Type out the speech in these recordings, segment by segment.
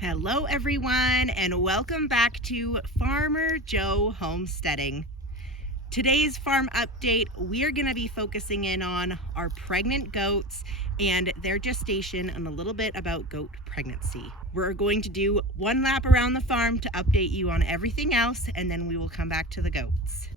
Hello everyone, and welcome back to Farmer Joe Homesteading. Today's farm update, we are going to be focusing in on our pregnant goats and their gestation and a little bit about goat pregnancy. We're going to do one lap around the farm to update you on everything else, and then we will come back to the goats.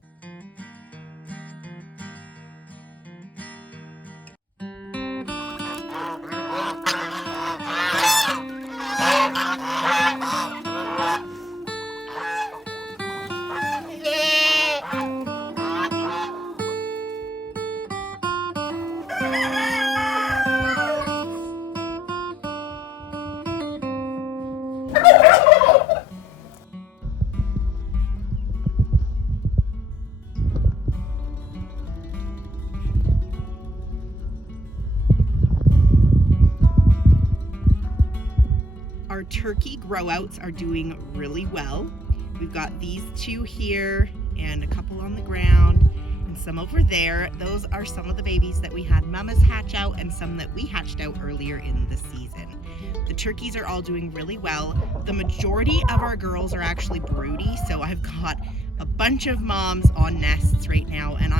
Our turkey grow outs are doing really well. We've got these two here and a couple on the ground and some over there. Those are some of the babies that we had mamas hatch out and some that we hatched out earlier in the season. The turkeys are all doing really well. The majority of our girls are actually broody, so I've got a bunch of moms on nests right now, and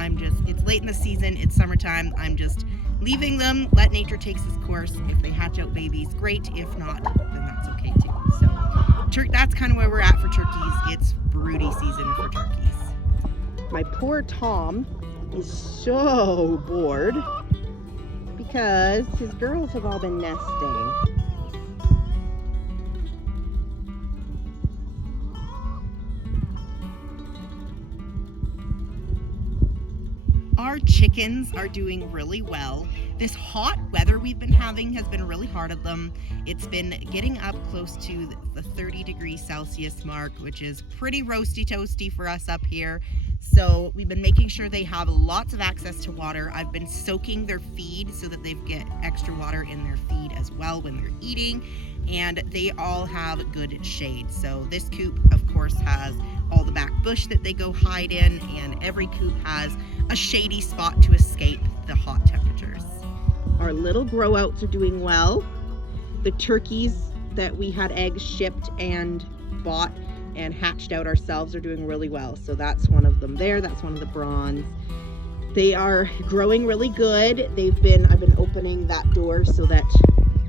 it's late in the season, it's summertime, I'm just leaving them, let nature take its course. If they hatch out babies, great. If not, then that's okay too. So that's kind of where we're at for turkeys. It's broody season for turkeys. My poor Tom is so bored because his girls have all been nesting. Our chickens are doing really well. This hot weather we've been having has been really hard on them. It's been getting up close to the 30 degrees Celsius mark, which is pretty roasty toasty for us up here. So we've been making sure they have lots of access to water. I've been soaking their feed so that they get extra water in their feed as well when they're eating, and they all have good shade. So this coop, of course, has all the back bush that they go hide in, and every coop has a shady spot to escape the hot temperatures. Our little grow outs are doing well. The turkeys that we had eggs shipped and bought and hatched out ourselves are doing really well. So that's one of them there. That's one of the bronze. They are growing really good. I've been opening that door so that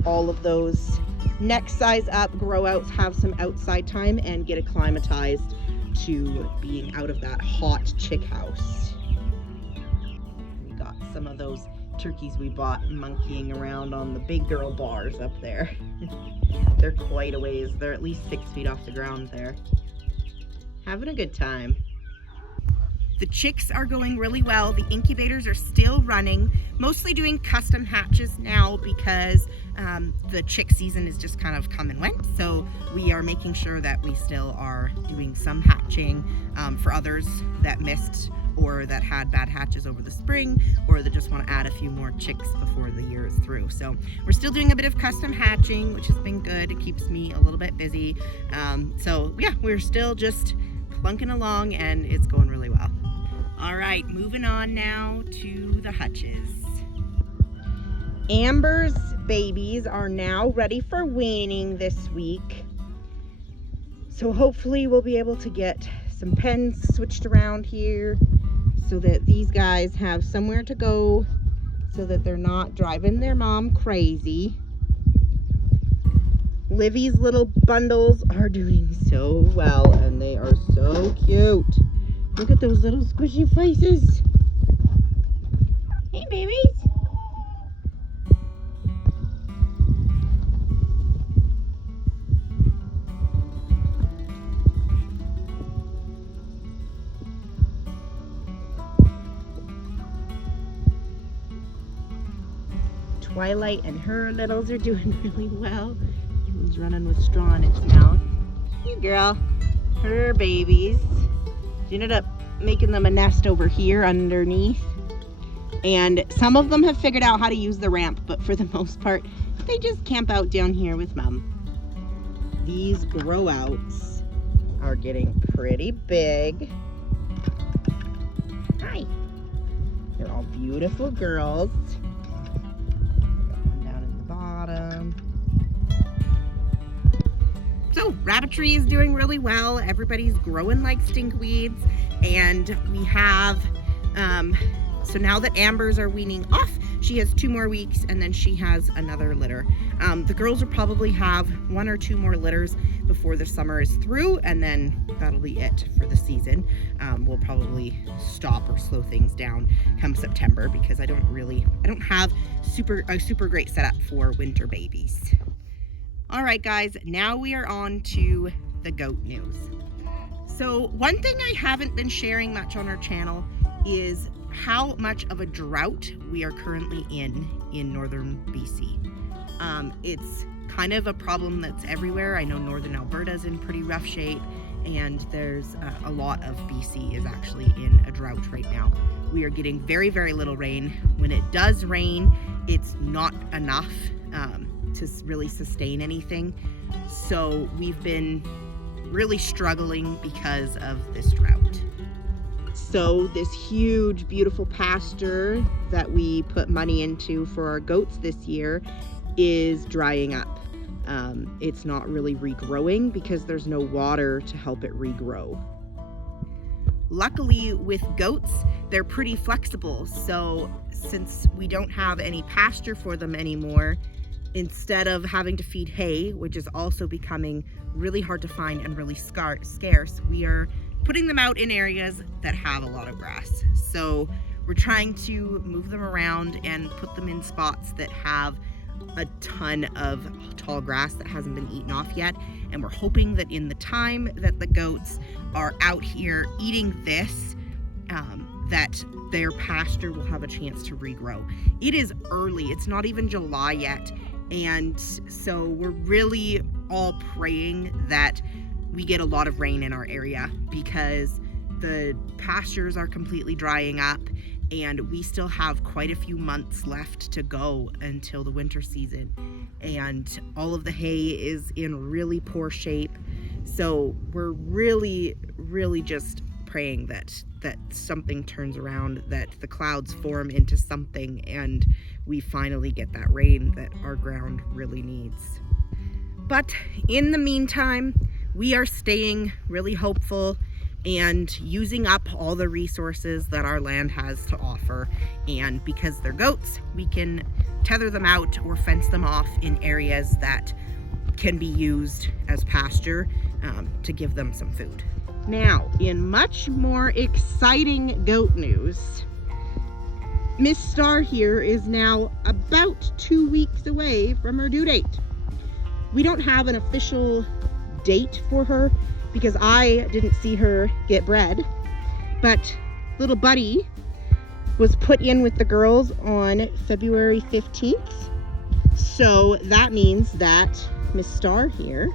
all of those next size up grow outs have some outside time and get acclimatized to being out of that hot chick house. We got some of those turkeys we bought monkeying around on the big girl bars up there. They're quite a ways. They're at least 6 feet off the ground there. Having a good time. The chicks are going really well. The incubators are still running, mostly doing custom hatches now because the chick season is just kind of come and went. So we are making sure that we still are doing some hatching for others that missed or that had bad hatches over the spring, or that just want to add a few more chicks before the year is through. So we're still doing a bit of custom hatching, which has been good. It keeps me a little bit busy. So yeah, we're still just plunking along and it's going really well. All right, moving on now to the hutches. Amber's babies are now ready for weaning this week. So hopefully we'll be able to get some pens switched around here so that these guys have somewhere to go so that they're not driving their mom crazy. Livy's little bundles are doing so well and they are so cute. Look at those little squishy faces. Hey, babies. Twilight and her littles are doing really well. He's running with straw in its mouth. Hey, girl. Her babies. She ended up making them a nest over here underneath, and some of them have figured out how to use the ramp, but for the most part they just camp out down here with mom. These grow outs are getting pretty big. Hi. They're all beautiful girls. Got one down in the bottom. so rabbitry is doing really well. Everybody's growing like stinkweeds, and we have, so now that Ambers are weaning off, she has 2 more weeks, and then she has another litter. The girls will probably have 1 or 2 more litters before the summer is through, and then that'll be it for the season. We'll probably stop or slow things down come September, because I don't have a super great setup for winter babies. All right, guys, now we are on to the goat news. So one thing I haven't been sharing much on our channel is how much of a drought we are currently in northern BC. It's kind of a problem that's everywhere. I know northern Alberta's in pretty rough shape, and there's a lot of BC is actually in a drought right now. We are getting very, very little rain. When it does rain, it's not enough to really sustain anything. So we've been really struggling because of this drought. So this huge, beautiful pasture that we put money into for our goats this year is drying up. It's not really regrowing because there's no water to help it regrow. Luckily with goats, they're pretty flexible. So since we don't have any pasture for them anymore, instead of having to feed hay, which is also becoming really hard to find and really scarce, we are putting them out in areas that have a lot of grass. So we're trying to move them around and put them in spots that have a ton of tall grass that hasn't been eaten off yet. And we're hoping that in the time that the goats are out here eating this, that their pasture will have a chance to regrow. It is early, it's not even July yet. And so we're really all praying that we get a lot of rain in our area, because the pastures are completely drying up and we still have quite a few months left to go until the winter season, and all of the hay is in really poor shape. So we're really just praying that something turns around, that the clouds form into something, and we finally get that rain that our ground really needs. But in the meantime, we are staying really hopeful and using up all the resources that our land has to offer. And because they're goats, we can tether them out or fence them off in areas that can be used as pasture to give them some food. Now, in much more exciting goat news, Miss Star here is now about 2 weeks away from her due date. We don't have an official date for her because I didn't see her get bred, but little Buddy was put in with the girls on February 15th. So that means that Miss Star here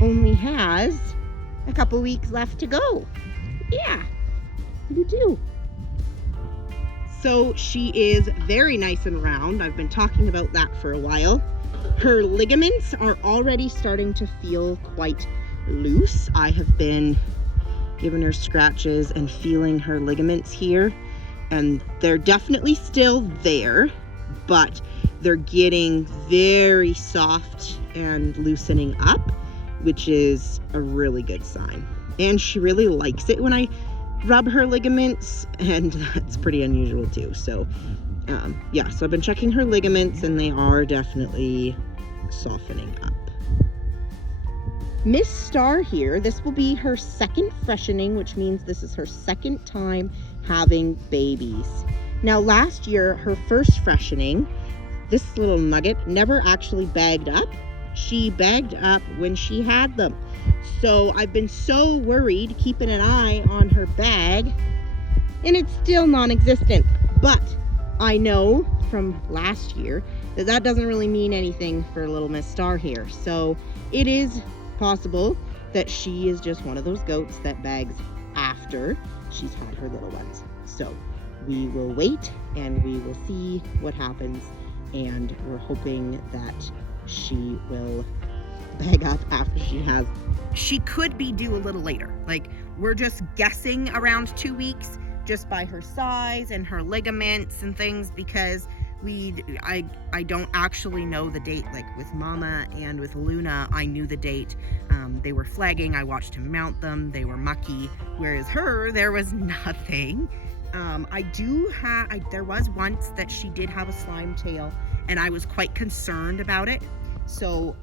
only has a couple weeks left to go. Yeah, you do. So she is very nice and round. I've been talking about that for a while. Her ligaments are already starting to feel quite loose. I have been giving her scratches and feeling her ligaments here, and they're definitely still there, but they're getting very soft and loosening up, which is a really good sign. And she really likes it when I rub her ligaments, and that's pretty unusual too. So yeah, so I've been checking her ligaments and they are definitely softening up. Miss Star here, this will be her second freshening, which means this is her second time having babies. Now last year, her first freshening, this little nugget never actually bagged up. She bagged up when she had them. So I've been so worried keeping an eye on her bag, and it's still non-existent. But I know from last year that that doesn't really mean anything for little Miss Star here. So it is possible that she is just one of those goats that bags after she's had her little ones. So we will wait and we will see what happens, and we're hoping that she will bag up after she has. She could be due a little later. Like, we're just guessing around 2 weeks just by her size and her ligaments and things, because I don't actually know the date. Like with Mama and with Luna, I knew the date. They were flagging. I watched him mount them. They were mucky. Whereas her, there was nothing. There was once that she did have a slime tail, and I was quite concerned about it. So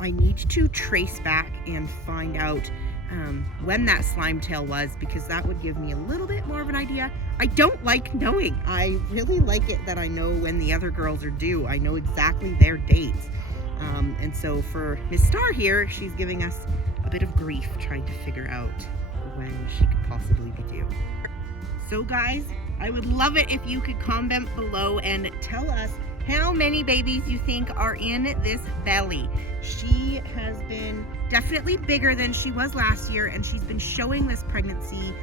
I need to trace back and find out when that slime tail was, because that would give me a little bit more of an idea. I don't like knowing. I really like it that I know when the other girls are due. I know exactly their dates. And so for Miss Star here, she's giving us a bit of grief trying to figure out when she could possibly be due. So guys, I would love it if you could comment below and tell us how many babies you think are in this belly. She has been definitely bigger than she was last year, and she's been showing this pregnancy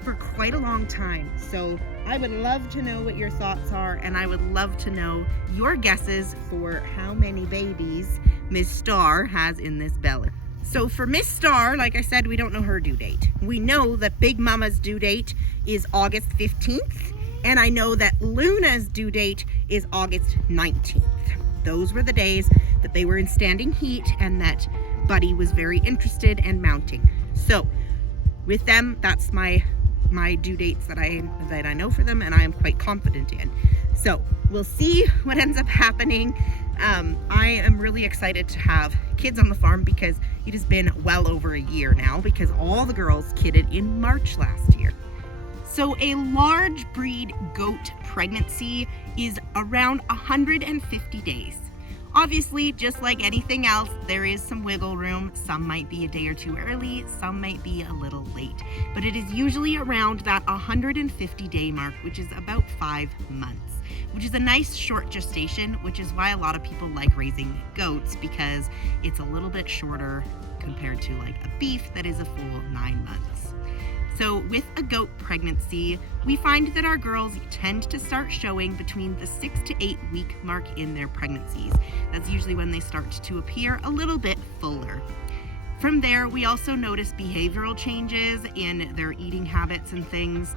for quite a long time. So I would love to know what your thoughts are, and I would love to know your guesses for how many babies Miss Star has in this belly. So for Miss Star, like I said, we don't know her due date. We know that Big Mama's due date is August 15th, and I know that Luna's due date is August 19th. Those were the days that they were in standing heat and that Buddy was very interested in mounting. So with them, that's my due dates that I know for them, and I am quite confident in. So we'll see what ends up happening. I am really excited to have kids on the farm because it has been well over a year now, because all the girls kidded in March last year. So a large breed goat pregnancy is around 150 days. Obviously, just like anything else, there is some wiggle room. Some might be a day or two early, some might be a little late, but it is usually around that 150 day mark, which is about 5 months, which is a nice short gestation, which is why a lot of people like raising goats, because it's a little bit shorter compared to like a beef that is a full 9 months. So with a goat pregnancy, we find that our girls tend to start showing between the 6 to 8 week mark in their pregnancies. That's usually when they start to appear a little bit fuller. From there, we also notice behavioral changes in their eating habits and things.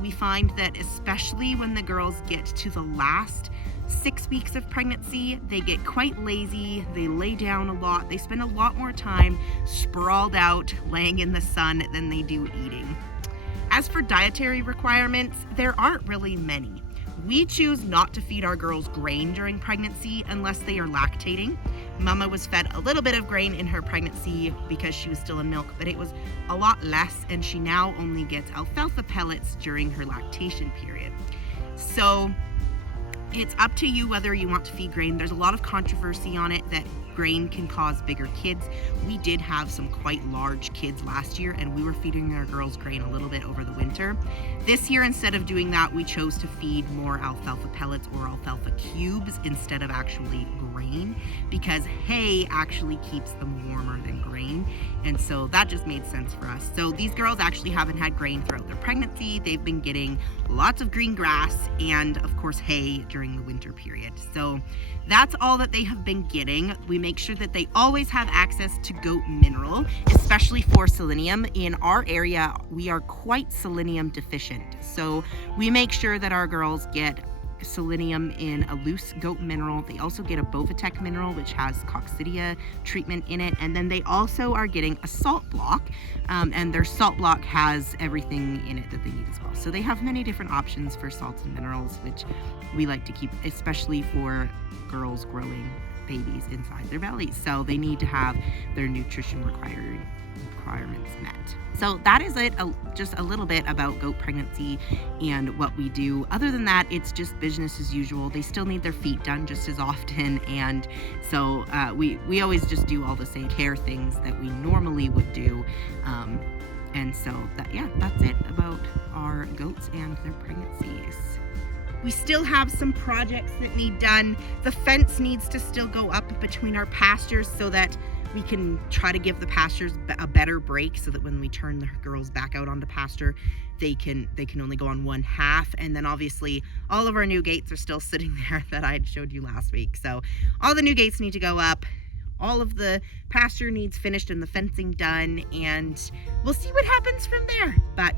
We find that especially when the girls get to the last 6 weeks of pregnancy, they get quite lazy, they lay down a lot, they spend a lot more time sprawled out, laying in the sun than they do eating. As for dietary requirements, there aren't really many. We choose not to feed our girls grain during pregnancy unless they are lactating. Mama was fed a little bit of grain in her pregnancy because she was still in milk, but it was a lot less, and she now only gets alfalfa pellets during her lactation period. So it's up to you whether you want to feed grain. There's a lot of controversy on it that grain can cause bigger kids. We did have some quite large kids last year, and we were feeding our girls grain a little bit over the winter. This year, instead of doing that, we chose to feed more alfalfa pellets or alfalfa cubes instead of actually grain, because hay actually keeps them warmer than grain, and so that just made sense for us. So these girls actually haven't had grain throughout their pregnancy. They've been getting lots of green grass and of course hay during the winter period. So that's all that they have been getting. We make sure that they always have access to goat mineral, especially for selenium. In our area, we are quite selenium deficient. So we make sure that our girls get selenium in a loose goat mineral. They also get a Bovatec mineral, which has coccidia treatment in it. And then they also are getting a salt block, and their salt block has everything in it that they need as well. So they have many different options for salts and minerals, which we like to keep, especially for girls growing babies inside their bellies. So they need to have their nutrition requirements met. So that is it, just a little bit about goat pregnancy and what we do. Other than that, it's just business as usual. They still need their feet done just as often, and so we always just do all the same care things that we normally would do. And so that's it about our goats and their pregnancies. We still have some projects that need done. The fence needs to still go up between our pastures so that we can try to give the pastures a better break, so that when we turn the girls back out onto pasture, they can only go on one half. And then obviously all of our new gates are still sitting there that I had showed you last week. So all the new gates need to go up. All of the pasture needs finished and the fencing done, and we'll see what happens from there. But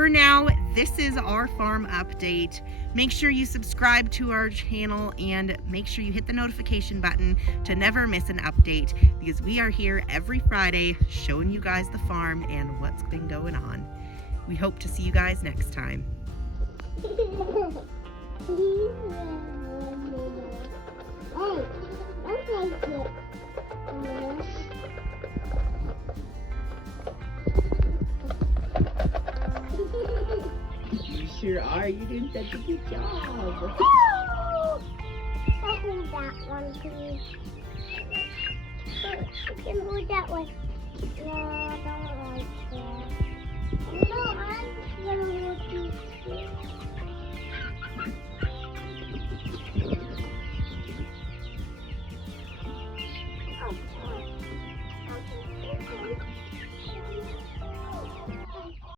for now, this is our farm update. Make sure you subscribe to our channel and make sure you hit the notification button to never miss an update, because we are here every Friday showing you guys the farm and what's been going on. We hope to see you guys next time. You sure are. You're doing such a good job. I'll hold that one, please. You can hold that one. No, I don't like that. No, I'm just gonna hold these two.